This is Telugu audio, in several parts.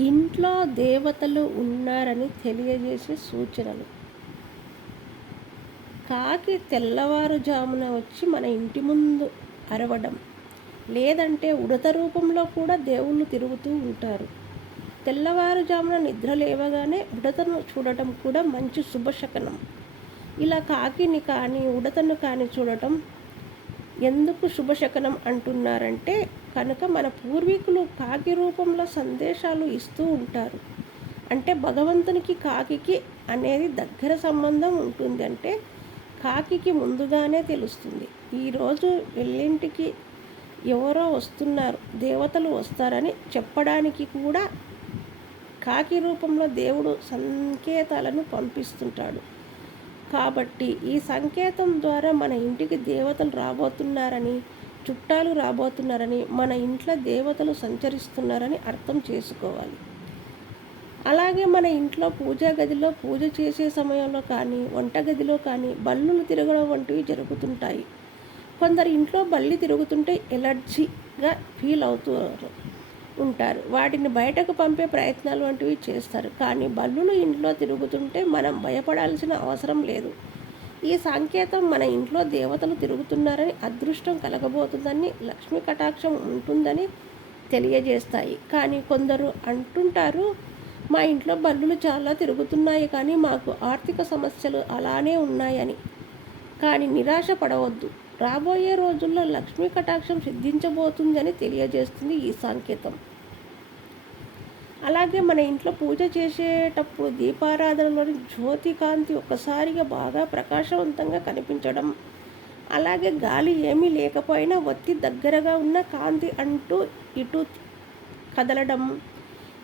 ఇంట్లో దేవతలు ఉన్నారని తెలియజేసే సూచనలు. కాకి తెల్లవారుజామున వచ్చి మన ఇంటి ముందు అరవడం లేదంటే ఉడత రూపంలో కూడా దేవుళ్ళు తిరుగుతూ ఉంటారు. తెల్లవారుజామున నిద్ర లేవగానే ఉడతను చూడటం కూడా మంచి శుభశకనం. ఇలా కాకిని కానీ ఉడతను కానీ చూడటం ఎందుకు శుభశకనం అంటున్నారంటే కనుక మన పూర్వీకులు కాకి రూపంలో సందేశాలు ఇస్తూ ఉంటారు. అంటే భగవంతునికి కాకికి అనేది దగ్గర సంబంధం ఉంటుంది అంటే కాకికి ముందుగానే తెలుస్తుంది. ఈరోజు వెళ్ళింటికి ఎవరో వస్తున్నారు దేవతలు వస్తారని చెప్పడానికి కూడా కాకి రూపంలో దేవుడు సంకేతాలను పంపిస్తుంటాడు. కాబట్టి ఈ సంకేతం ద్వారా మన ఇంటికి దేవతలు రాబోతున్నారని చుట్టాలు రాబోతున్నారని మన ఇంట్లో దేవతలు సంచరిస్తున్నారని అర్థం చేసుకోవాలి. అలాగే మన ఇంట్లో పూజా గదిలో పూజ చేసే సమయంలో కానీ వంటగదిలో కానీ బల్లులు తిరగడం వంటివి జరుగుతుంటాయి. కొందరు ఇంట్లో బల్లి తిరుగుతుంటే ఎలర్జీగా ఫీల్ అవుతారు. ఉంటారు. వాటిని బయటకు పంపే ప్రయత్నాలు వంటివి చేస్తారు. కానీ బల్లులు ఇంట్లో తిరుగుతుంటే మనం భయపడాల్సిన అవసరం లేదు. ఈ సంకేతం మన ఇంట్లో దేవతలు తిరుగుతున్నారని అదృష్టం కలగబోతుందని లక్ష్మీ కటాక్షం ఉంటుందని తెలియజేస్తాయి. కానీ కొందరు అంటుంటారు మా ఇంట్లో బల్లులు చాలా తిరుగుతున్నాయి కానీ మాకు ఆర్థిక సమస్యలు అలానే ఉన్నాయని. కానీ నిరాశ పడవద్దు. రాబోయే రోజుల్లో లక్ష్మీ కటాక్షం సిద్ధించబోతుందని తెలియజేస్తుంది ఈ సంకేతం. అలాగే మన ఇంట్లో పూజ చేసేటప్పుడు దీపారాధనలోని జ్యోతి కాంతి ఒక్కసారిగా బాగా ప్రకాశవంతంగా కనిపించడం అలాగే గాలి ఏమీ లేకపోయినా ఒత్తి దగ్గరగా ఉన్న కాంతి అంటూ ఇటు కదలడం.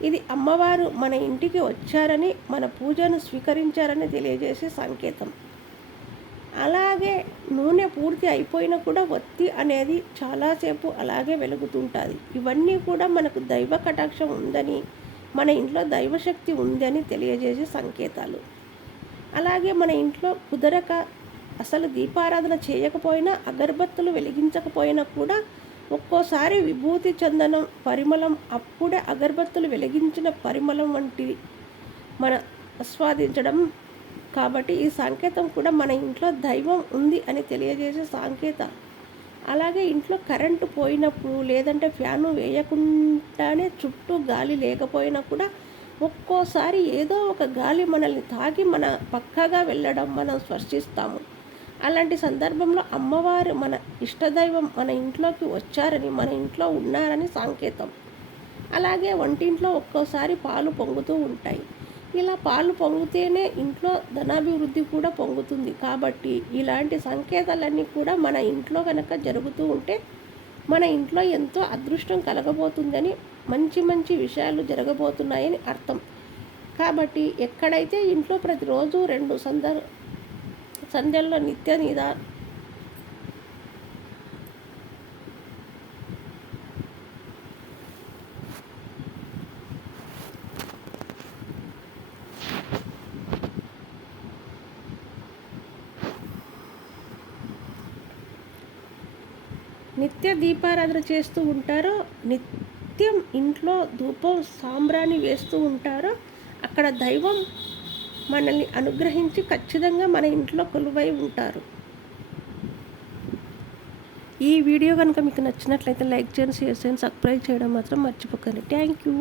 ఇది అమ్మవారు మన ఇంటికి వచ్చారని మన పూజను స్వీకరించారని తెలియజేసే సంకేతం. అలాగే నూనె పూర్తి అయిపోయినా కూడా ఒత్తి అనేది చాలాసేపు అలాగే వెలుగుతుంటుంది. ఇవన్నీ కూడా మనకు దైవ కటాక్షం ఉందని మన ఇంట్లో దైవశక్తి ఉందని తెలియజేసే సంకేతాలు. అలాగే మన ఇంట్లో కుదరక అసలు దీపారాధన చేయకపోయినా అగరబత్తులు వెలిగించకపోయినా కూడా ఒక్కోసారి విభూతి చందనం పరిమళం అప్పుడే అగరబత్తులు వెలిగించిన పరిమళం వంటివి మన ఆస్వాదించడం. కాబట్టి ఈ సంకేతం కూడా మన ఇంట్లో దైవం ఉంది అని తెలియజేసే సంకేతం అలాగే ఇంట్లో కరెంటు పోయినప్పుడు లేదంటే ఫ్యాను వేయకుండానే చుట్టూ గాలి లేకపోయినా కూడా ఒక్కోసారి ఏదో ఒక గాలి మనల్ని తాగి మన పక్కగా వెళ్ళడం మనం స్పర్శిస్తాము. అలాంటి సందర్భంలో అమ్మవారు మన ఇష్టదైవం మన ఇంట్లోకి వచ్చారని మన ఇంట్లో ఉన్నారని సంకేతం. అలాగే వంటింట్లో ఒక్కోసారి పాలు పొంగుతూ ఉంటాయి. ఇలా పాలు పొంగితేనే ఇంట్లో ధనాభివృద్ధి కూడా పొంగుతుంది. కాబట్టి ఇలాంటి సంకేతాలన్నీ కూడా మన ఇంట్లో కనుక జరుగుతూ ఉంటే మన ఇంట్లో ఎంతో అదృష్టం కలగబోతుందని మంచి మంచి విషయాలు జరగబోతున్నాయని అర్థం. కాబట్టి ఎక్కడైతే ఇంట్లో ప్రతిరోజు రెండు సందర్ సంధ్యల్లో నిత్య నిదా నిత్య దీపారాధన చేస్తూ ఉంటారో నిత్యం ఇంట్లో ధూపం సాంబ్రాణి వేస్తూ ఉంటారో అక్కడ దైవం మనల్ని అనుగ్రహించి ఖచ్చితంగా మన ఇంట్లో కొలువై ఉంటారు. ఈ వీడియో కనుక మీకు నచ్చినట్లయితే లైక్ చేయండి షేర్ చేయండి సబ్స్క్రైబ్ చేయడం మాత్రం మర్చిపోకండి. Thank you.